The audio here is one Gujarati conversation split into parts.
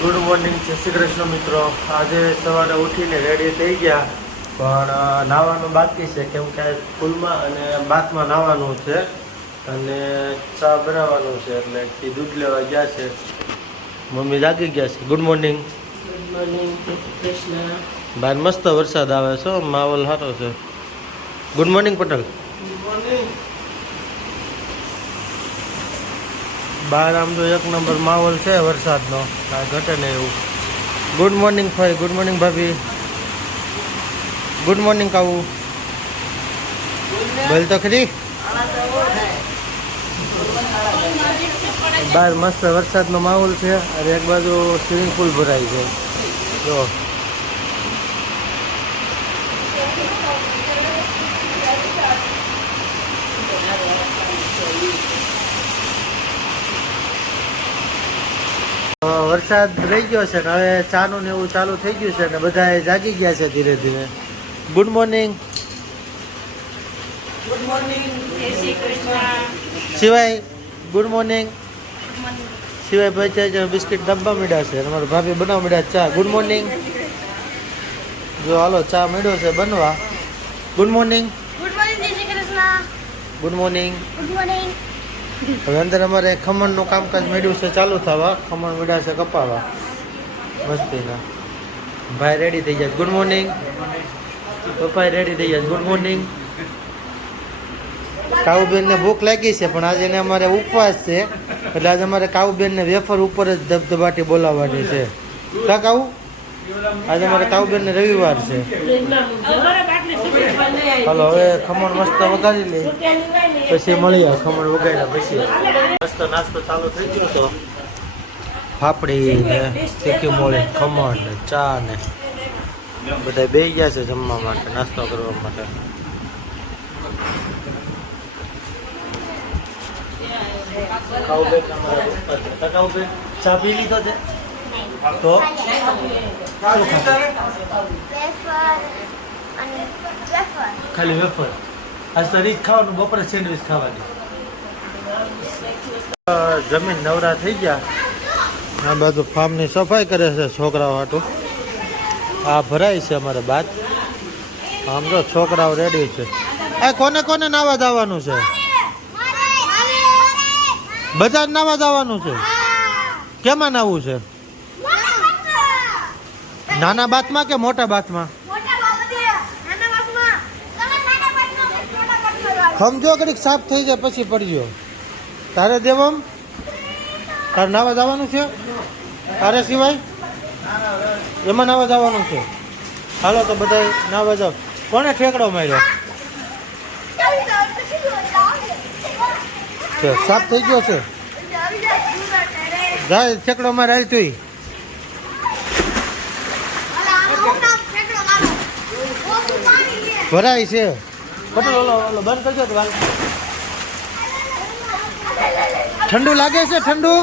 ગુડ મોર્નિંગ, જય શ્રી કૃષ્ણ મિત્રો. આજે સવારે ઉઠીને રેડી થઈ ગયા, પણ નાહવાનું બાકી છે કેમ કે સ્કૂલમાં અને બાથમાં નાહવાનું છે અને ચા બનાવવાનું છે એટલે દૂધ લેવા ગયા છે. મમ્મી જાગી ગયા છે. Good morning. ગુડ મોર્નિંગ, જય શ્રી કૃષ્ણ. બહાર મસ્ત વરસાદ આવે છે, માહોલ સારો છે. Good morning Patel. Good morning. બહાર આમ તો એક નંબર માહોલ છે વરસાદનો, કાંઈ ઘટે નહીં એવું. ગુડ મોર્નિંગ ભાઈ. ગુડ મોર્નિંગ ભાભી. ગુડ મોર્નિંગ કાવું. બોલ તો ખરી. બહાર મસ્ત વરસાદનો માહોલ છે અને એક બાજુ સ્વિમિંગ પુલ ભરાય છે. જો વરસાદ રહી ગયો છે ને હવે ચાનું ને એવું ચાલુ થઈ ગયું છે ને બધા જાગી ગયા છે ધીરે ધીરે. Good morning. ગુડ મોર્નિંગ, જય શ્રી કૃષ્ણ. સિવાય ગુડ મોર્નિંગ. સિવાય ભાઈ બિસ્કિટ ડબ્બા મીડ્યા છે, અમારા ભાભી બનાવવા મીડ્યા ચા. Good morning. જો હાલો ચા મીડ્યો છે બનવા. Good morning. ગુડ મોર્નિંગ, જય Shri Krishna. Good morning. Good morning. હવે અંદર અમારે ખમણનું કામકાજ મીડ્યું છે ચાલુ થવા. ખમણ મીડ્યા છે કપાવા મસ્તીના. ભાઈ રેડી થઈ જાય. Good morning. પપ્પા રેડી થઈ જાય. Good morning. કાઉબેનને ભૂખ લાગી છે પણ આજે એને અમારે ઉપવાસ છે એટલે આજે અમારે કાઉબેનને વેફર ઉપર જ ધબધબાટી બોલાવવાની છે. કા કાઉ? આજે અમારે કાઉબેનને રવિવાર છે. હાલો હવે ખમણ મસ્ત વગાડી લઈ પછી મળીએ. ખમણ વગાડ્યા પછી મસ્ત નાસ્તો ચાલુ થઈ ગયો તો ફાફડી ને તીખી મોળી ખમણ ને ચા ને બધા બેસી ગયા છે જમવા માટે, નાસ્તો કરવા માટે. ચા પી લીધો છે તો ખાલી વેફર. આજ તો રીત ખાવાનું, બપોરે સેન્ડવીચ ખાવાની. જમીન નવરા થઈ ગયા. આ બાજુ ફાર્મની સફાઈ કરે છે છોકરાઓ હાટું. આ ભરાય છે અમારે બાદ. આમ તો છોકરાઓ રેડી છે. આ કોને કોને નાવા જવાનું છે? બધા જ નાવા જવાનું છે. કેમાં નાવું છે? નાના બાથમાં કે મોટા બાથમાં? સમજો ઘડીક સાફ થઈ જાય પછી પડજો. તારે દેવમ તારે નાવા જવાનું છે? તારે સિવાય એમાં નાવા જવાનું છે. હાલો તો બધા નાવા જાવ. કોને ઠેકડો માર્યો? સાફ થઈ ગયો છે. જાય ઠેકડો મારે હાલ તું. ભરાય છે. પટેલ ઓલો બંધ કરજો. ઠંડુ લાગે છે? ઠંડુ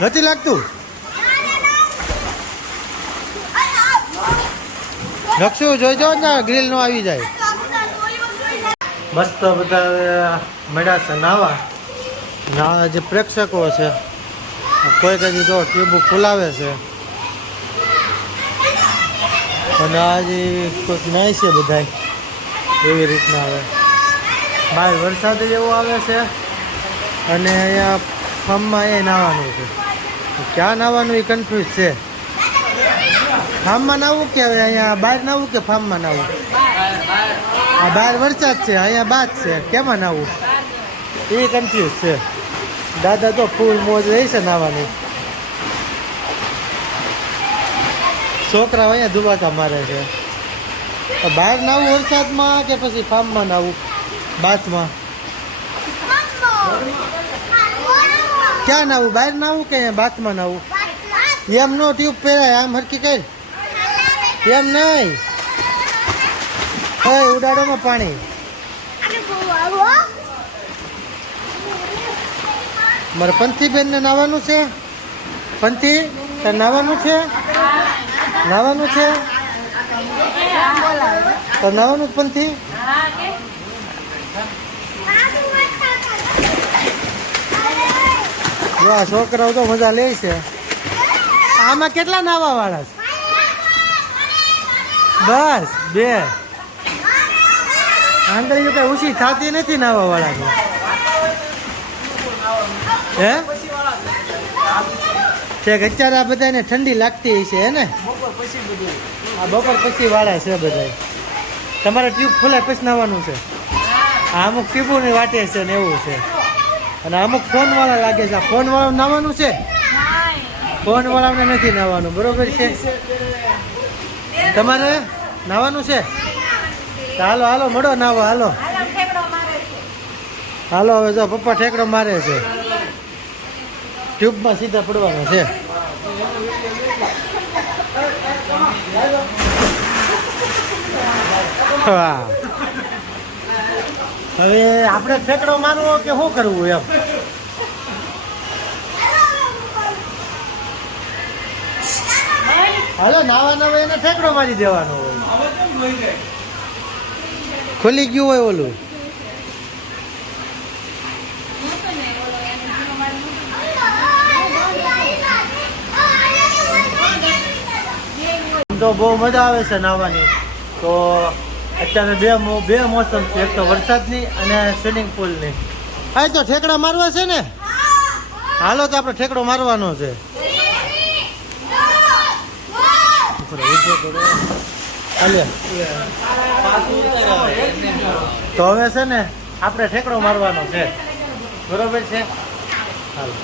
નથી લાગતું? નકશું જોઈજો ને ગ્રીલ નો આવી જાય. મસ્ત બધા મળ્યા છે નાવા. જે પ્રેક્ષકો છે કોઈ કદી તો ટ્યુબ ખુલાવે છે અને આજે કોઈક નાય છે બધા એવી રીતના. આવે બહાર વરસાદ એવો આવે છે અને અહીંયા ફાર્મમાં એ નાહવાનું છે. ક્યાં નાહવાનું એ કન્ફ્યુઝ છે. ફાર્મમાં નાહવું કે હવે અહીંયા બહાર નાહવું કે ફાર્મમાં નાહવું? આ બહાર વરસાદ છે, અહીંયા બાદ છે, કેમાં નાહવું એ કન્ફ્યુઝ છે. દાદા તો ફૂલ મોજ રહી છે નાહવાની. છોકરાઓ અહીંયા ધુબાકા મારે છે. બહાર નાવું વરસાદમાં કે પછી ફાર્મમાં નાવું? બાથમાં ક્યાં નાવું? બહાર નાવું કે બાથમાં નાવું? એમ નો ટ્યુબ પહેરાય, આમ હરકી કઈ એમ નહીં. ઉડાડોમાં પાણી. મારે પંથી બેન ને નાવાનું છે. પંથી તાર નાવાનું છે? નાવાનું છે તો નાવાનું જ પંથી. વાહ, છોકરાઓ તો મજા લે છે. આમાં કેટલા નાવા વાળા છે? બસ 2. આંગળીઓ કઈ ઓછી થતી નથી નાવા વાળા છે. હે ઠીક, અત્યારે આ બધાને ઠંડી લાગતી છે હે ને? આ બપોર પછી વાળા છે બધા. તમારે ટ્યુબ ખોલાય પછી નાવાનું છે? આ અમુક ટ્યુબોની વાટે છે ને એવું છે. અને અમુક ફોન વાળા લાગે છે. ફોન વાળા નાવાનું છે? ફોન વાળાને નથી નાવાનું, બરોબર છે? તમારે નાવાનું છે? હાલો હાલો મળો નાવો, હાલો હાલો. હવે જો પપ્પા ઠેકડો મારે છે. ટ્યુબમાં સીધા પડવાનો છે. હા, હવે આપણે ઠેકડો મારવો કે શું કરવું એમ? હાલો નાવા નવા એને ઠેકડો મારી દેવાનો હોય. ખુલી ગયું હોય ઓલું. તો બહુ મજા આવે છે નાવાની. તો અત્યારે બે મોસમ છે, એક તો વરસાદની અને સ્વિમિંગ પુલની. હા, તો ઠેકડા મારવા છે ને? હાલો તો આપણે ઠેકડો મારવાનો છે. તો હવે છે ને આપણે ઠેકડો મારવાનો છે, બરોબર છે? હાલો.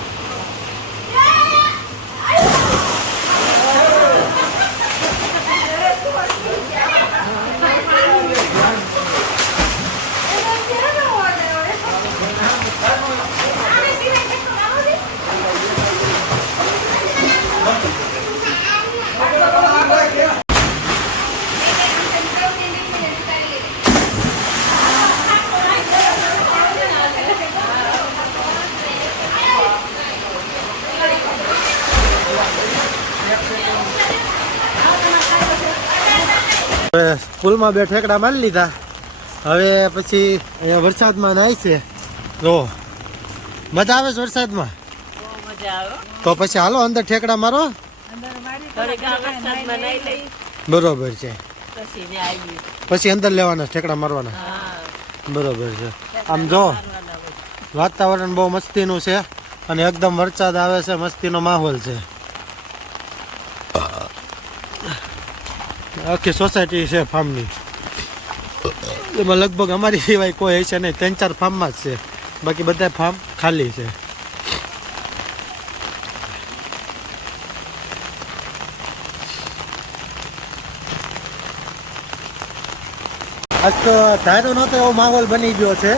પુલમાં 2 ઠેકડા મારી લીધા. હવે પછી અહીંયા વરસાદમાં નાય છે. જો મજા આવે છે વરસાદમાં? તો પછી હાલો અંદર ઠેકડા મારો. બરોબર છે, પછી અંદર લેવાના ઠેકડા મારવાના. બરોબર છે. આમ જો વાતાવરણ બહુ મસ્તીનું છે અને એકદમ વરસાદ આવે છે, મસ્તીનો માહોલ છે. આખી સોસાયટી છે ફાર્મની. એમાં લગભગ અમારી સિવાય કોઈ છે નહીં, 3-4 ફાર્મમાં જ છે, બાકી બધા ફાર્મ ખાલી છે. આજ તો ધાર્યો નહોતો એવો માહોલ બની ગયો છે.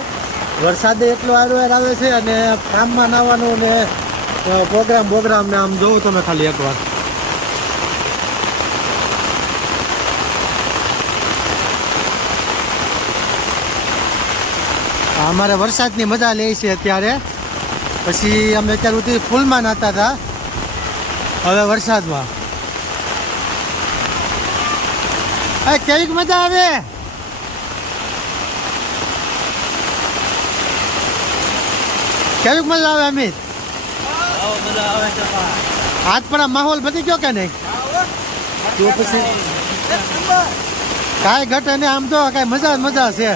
વરસાદે એટલો આરોવાર આવે છે અને ફાર્મમાં નાવાનું ને પ્રોગ્રામ ને આમ જોવું તમે ખાલી એકવાર. અમારે વરસાદની મજા લે છે અત્યારે. પછી અમે અત્યાર સુધી ફૂલમાં નાતા હતા, હવે વરસાદમાં. કેવીક મજા આવે? કેવીક મજા આવે અમિત? હાથ પર આ માહોલ બની ગયો કે નહીં? તો પછી કાંઈ ઘટે નહીં, આમ તો કાંઈ મજા છે.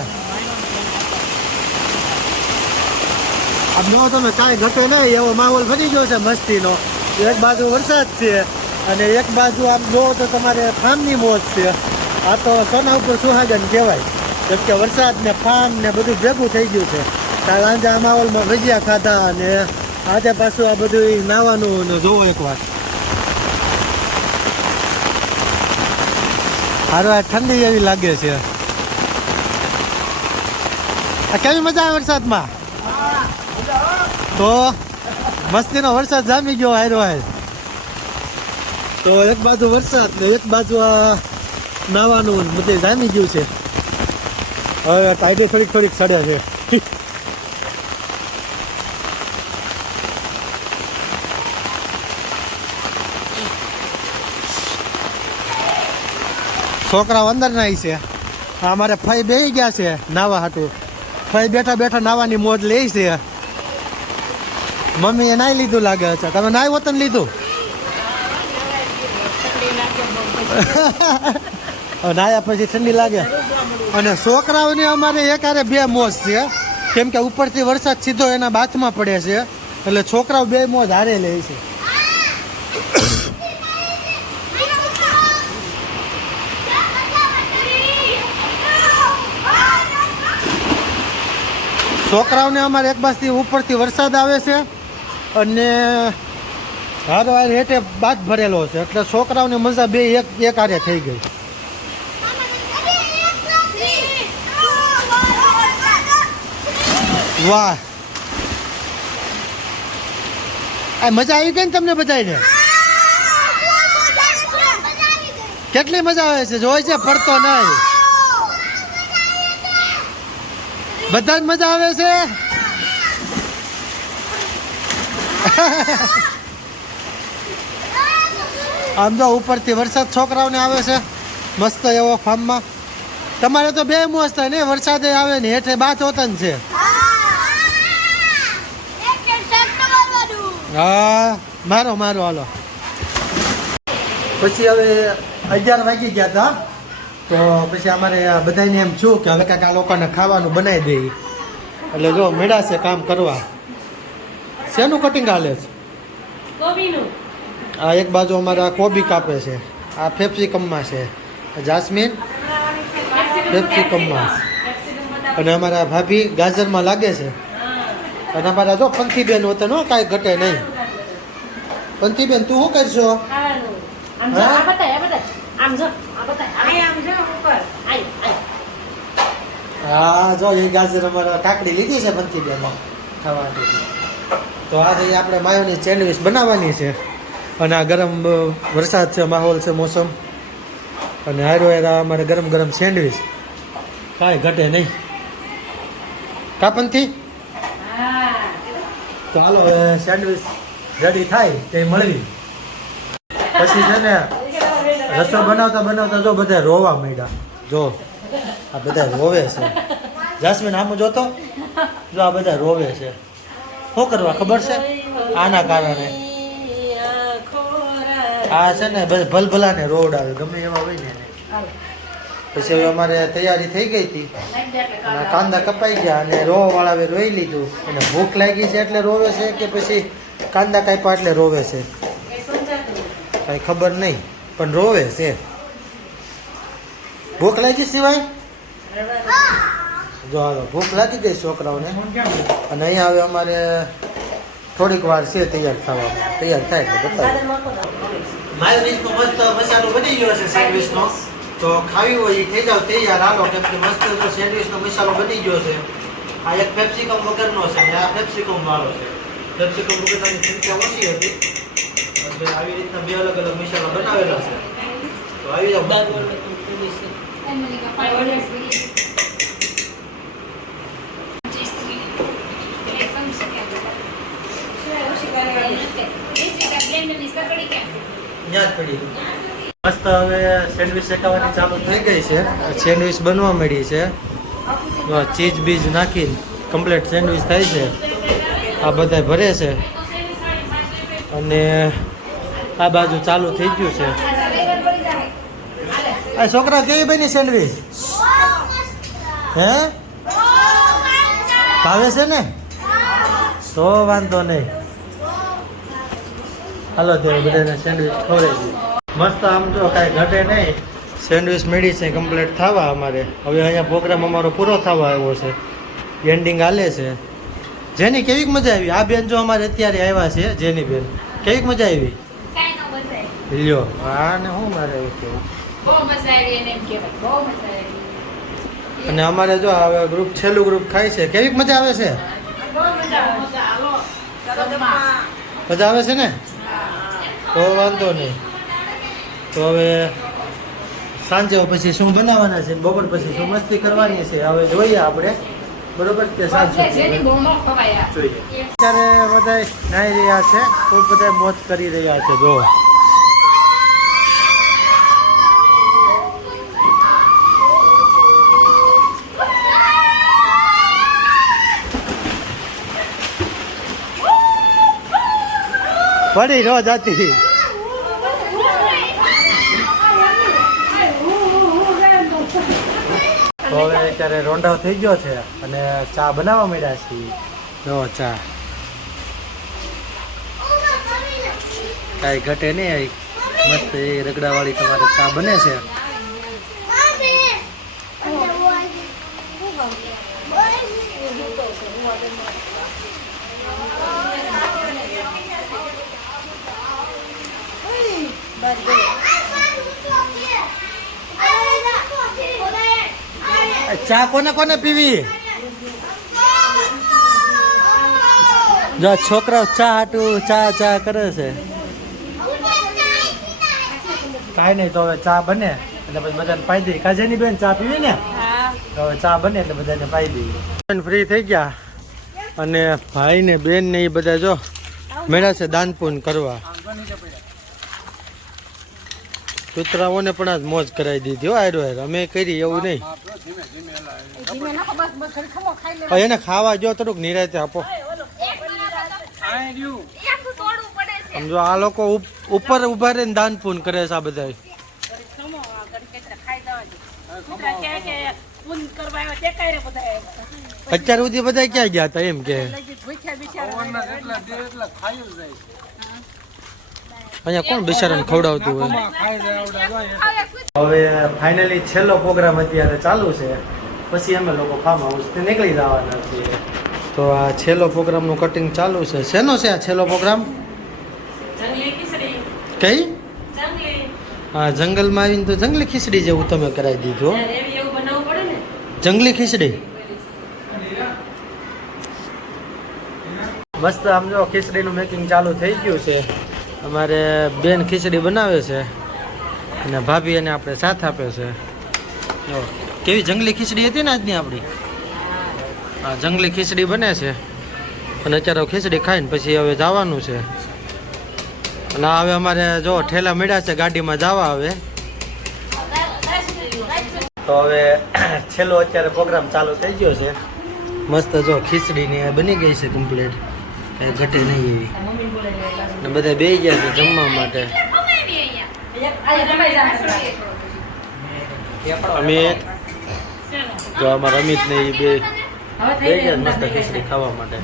આમ જો તમે કાંઈ ઘટે નહીં એવો માહોલ બની ગયો છે મસ્તીનો. એક બાજુ વરસાદ છે અને એક બાજુ આમ જો તો તમારે ફાર્મની મોજ છે. આ તો સોના ઉપર સુહાગન કહેવાય, કેમ કે વરસાદ ને ફાર્મ ને બધું ભેગું થઈ ગયું છે. કાલ આજે આ માહોલમાં ભજીયા ખાધા અને આજે પાછું આ બધું નાવાનું ને જોવો એકવાર. હારો ઠંડી એવી લાગે છે. કેવી મજા આવે વરસાદમાં? તો મસ્તીનો વરસાદ જામી ગયો હારો. તો એક બાજુ વરસાદ ને એક બાજુ આ નાવાનું બધે જામી ગયું છે. હવે ટાઈડે થોડીક સડ્યા છે. છોકરાઓ અંદર નાય છે. અમારે ફઈ બેસી ગયા છે નાવા હાટું. ફઈ બેઠા નાવાની મોજ લે છે. મમ્મીએ નાઈ લીધું લાગે છે. તમે નાઈ વતન લીધું? નાયા પછી ઠંડી લાગે. અને છોકરાઓને અમારે એક હારે બે મોજ છે, કેમ કે ઉપરથી વરસાદ સીધો એના બાથમાં પડે છે, એટલે છોકરાઓ બે મોજ હારે લે છે. છોકરાઓને અમારે એક બાજથી ઉપરથી વરસાદ આવે છે અને હાર વાર હેઠે બાદ ભરેલો છે, એટલે છોકરાઓને મજા બે એક હારે થઈ ગઈ. વાહ, આ મજા આવી ગઈ ને તમને બધાને? કેટલી મજા આવે છે જોઈ છે, પડતો નહીં. બધા જ મજા આવે છે. આમ તો ઉપરથી વરસાદ છોકરાઓને આવે છે મસ્ત એવો ફાર્મમાં. તમારે તો બે મોજ થાય ને, વરસાદે આવે ને હેઠે બાથ હોતન છે. હા મારો હાલો. પછી હવે 11 વાગી ગયા હતા, તો પછી અમારે બધાને એમ છું કે હવે કાંઈક આ લોકોને ખાવાનું બનાવી દઈએ. એટલે જો મેળા છે કામ કરવા. શેનું કટિંગ હાલે છે? કોબીનું. આ એક બાજુ અમારા કોબી કાપે છે, આ ફેપ્સિકમમાં છે, જાસ્મીન ફેપ્સિકમમાં, અને અમારા ભાભી ગાજરમાં લાગે છે. અને અમારા જો પંથીબેન હોતા નો કાંઈ ઘટે નહીં. પંથીબેન તું શું કરશો? હા જો એ ગાજર અમારા કાકડી લીધી છે પંથીબેન ખાવાની. તો આજે આપણે માયોની સેન્ડવીચ બનાવવાની છે, અને આ ગરમ વરસાદ છે, માહોલ છે, મોસમ, અને હારો હારા અમારે ગરમ ગરમ સેન્ડવીચ, કાંઈ ઘટે નહીં. કાપનથી તો હાલો સેન્ડવીચ રેડી થાય તે મળવી. પછી છે ને રસો બનાવતા બનાવતા જો બધા રોવા માંડ્યા. જો આ બધા રોવે છે. જાસ્મીન આમ જોતો, જો આ બધા રોવે છે. શું કરવા ખબર છે? આના કારણે આ છે ને ભલભલાને રોડ આવે ગમે એવા હોય ને એને. પછી હવે અમારે તૈયારી થઈ ગઈ હતી, અને કાંદા કપાઈ ગયા, અને રોવાવાળાએ રોઈ લીધું. અને ભૂખ લાગી છે એટલે રોવે છે કે પછી કાંદા કાપ્યા એટલે રોવે છે, કઈ ખબર નહીં, પણ રોવે છે. ભૂખ લાગી સિવાય જો હાલો ભૂખ લાગી ગઈ છોકરાઓને. અને અહીંયા હવે અમારે થોડીક વાર છે તૈયાર થવામાં. તૈયાર થાય એટલે બતાવો. માયોનીઝનો મસ્ત મસાલો બની ગયો છે સેન્ડવીચનો, તો ખાવી હોય એ થઈ જાવ તૈયાર. હાલો કેમ કે મસ્ત સેન્ડવીચનો મસાલો બની ગયો છે. આ એક પેપ્સિકમ વગરનો છે ને આ પેપ્સિકમ વાળો છે. પેપ્સિકમ વગરની સંખ્યા ઓછી હતી, એટલે આવી રીતના બે અલગ અલગ મસાલા બનાવેલા છે. તો આવી જાવ. મસ્ત હવે સેન્ડવીચ શેકાવાની ચાલુ થઈ ગઈ છે. સેન્ડવીચ બનવા મળી છે. ચીઝ બીજ નાખીને કમ્પ્લીટ સેન્ડવીચ થાય છે. આ બધા ભરે છે, અને આ બાજુ ચાલુ થઈ ગયું છે. આ છોકરા કેવી બની સેન્ડવીચ? હે ભાવે છે ને? તો વાંધો નહીં. હાલો તે બધાને સેન્ડવીચ ખવડાવી દીધી. મસ્ત આમ જો કાંઈ ઘટે નહીં. સેન્ડવીચ મળી છે કમ્પ્લીટ થવા અમારે. હવે અહીંયા પ્રોગ્રામ અમારો પૂરો થવા આવ્યો છે, એન્ડિંગ હાલે છે. જેની કેવીક મજા આવી? આ બેન જો અમારે અત્યારે આવ્યા છે, જેની બેન કેવીક મજા આવી? લ્યો હા ને હું મારે એવું કેવું. અને અમારે જો હવે ગ્રુપ છેલ્લું ગ્રુપ ખાય છે. કેવીક મજા આવે છે? મજા આવે છે ને? તો વાંધો નહીં. તો હવે સાંજે પછી શું બનાવવાના છે, બપોર પછી શું મસ્તી કરવાની છે, હવે જોઈએ આપણે. બરોબર કે સાંજ જોઈએ. અત્યારે બધા નાઈ રહ્યા છે, ખૂબ બધા મોજ કરી રહ્યા છે. જો પડી ન જતી. તો હવે અત્યારે રોંઢો થઈ ગયો છે અને ચા બનાવવા માંડ્યા છીએ. જો ચા કાંઈ ઘટે નહીં, મસ્ત એ રગડાવાળી તમારે ચા બને છે. ચા કોને કોને પીવી? જો છોકરાઓ ચા હાટું ચા ચા કરે છે. કાંઈ નહીં, તો હવે ચા બને એટલે પછી બધાને પાઈ દઈએ. કાજેની બેન ચા પીવી ને? તો હવે ચા બને એટલે બધાને પાઈ દઈએ. ફ્રી થઈ ગયા અને ભાઈ ને બેન ને એ બધા જો મેળા છે દાન પૂન કરવા. કૂતરાઓને પણ આજ મોજ કરાવી દીધી હો. આયરો અમે કરી એવું નહીં. એને ખાવા જો થોડુંક નિરાતે આપો. સમજો આ લોકો ઉપર ઉભા રહીને દાન પૂન કરે છે. આ બધા અત્યાર સુધી બધા ક્યાં ગયા હતા એમ કે અહીંયા કોણ બિચારાને ખવડાવતું હોય. હવે ફાઇનલી છેલ્લો પ્રોગ્રામ અત્યારે ચાલુ છે, પછી અમે લોકો ફાર્મ હાઉસથી નીકળી જવાના છીએ. તો આ છેલ્લો પ્રોગ્રામનું કટિંગ ચાલુ છે. શેનો છે આ છેલ્લો પ્રોગ્રામ? કઈ? હા, જંગલમાં આવીને તો જંગલી ખીચડી જેવું તમે કરાવી દીધું. જંગલી ખીચડી મસ્ત. આમ જો ખીચડીનું મેકિંગ ચાલુ થઈ ગયું છે. અમારે બેન ખીચડી બનાવે છે અને ભાભી એને આપણે સાથ આપે છે. જો કેવી જંગલી ખીચડી હતી ને આજની આપણી. હા, જંગલી ખીચડી બને છે અને અત્યારે ખીચડી ખાઈને પછી હવે જવાનું છે. અને હવે અમારે જો ઠેલા મળ્યા છે ગાડીમાં જવા. હવે તો હવે છેલ્લો અત્યારે પ્રોગ્રામ ચાલુ થઈ ગયો છે. મસ્ત જો ખીચડી ને બની ગઈ છે કમ્પ્લીટ, કઈ ઘટી નહીં એવી. ને બધા બેસી ગયા છે જમવા માટે. અમિત જો અમારા અમિત ને એ બે ગયા મસ્ત ખીચડી ખાવા માટે.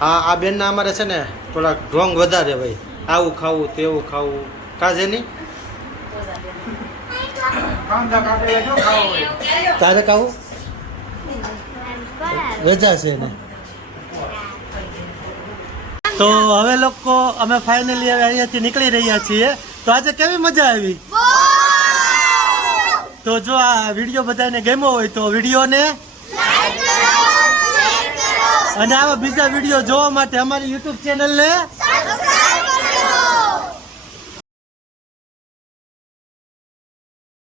આ બેન ના અમારે છે ને થોડાક ઢોંગ વધારે ભાઈ. આવું ખાવું તેવું ખાવું. કાજે નહીં તારે ખાવું રજા છે ને. તો હવે લોકો અમે ફાઇનલી હવે અહીંયાથી નીકળી રહ્યા છીએ. તો આજે કેવી મજા આવી? તો જો આ વિડીયો બધાને ગમ્યો હોય તો વિડીયોને અને આવા બીજા વિડીયો જોવા માટે અમારી યુટ્યુબ ચેનલને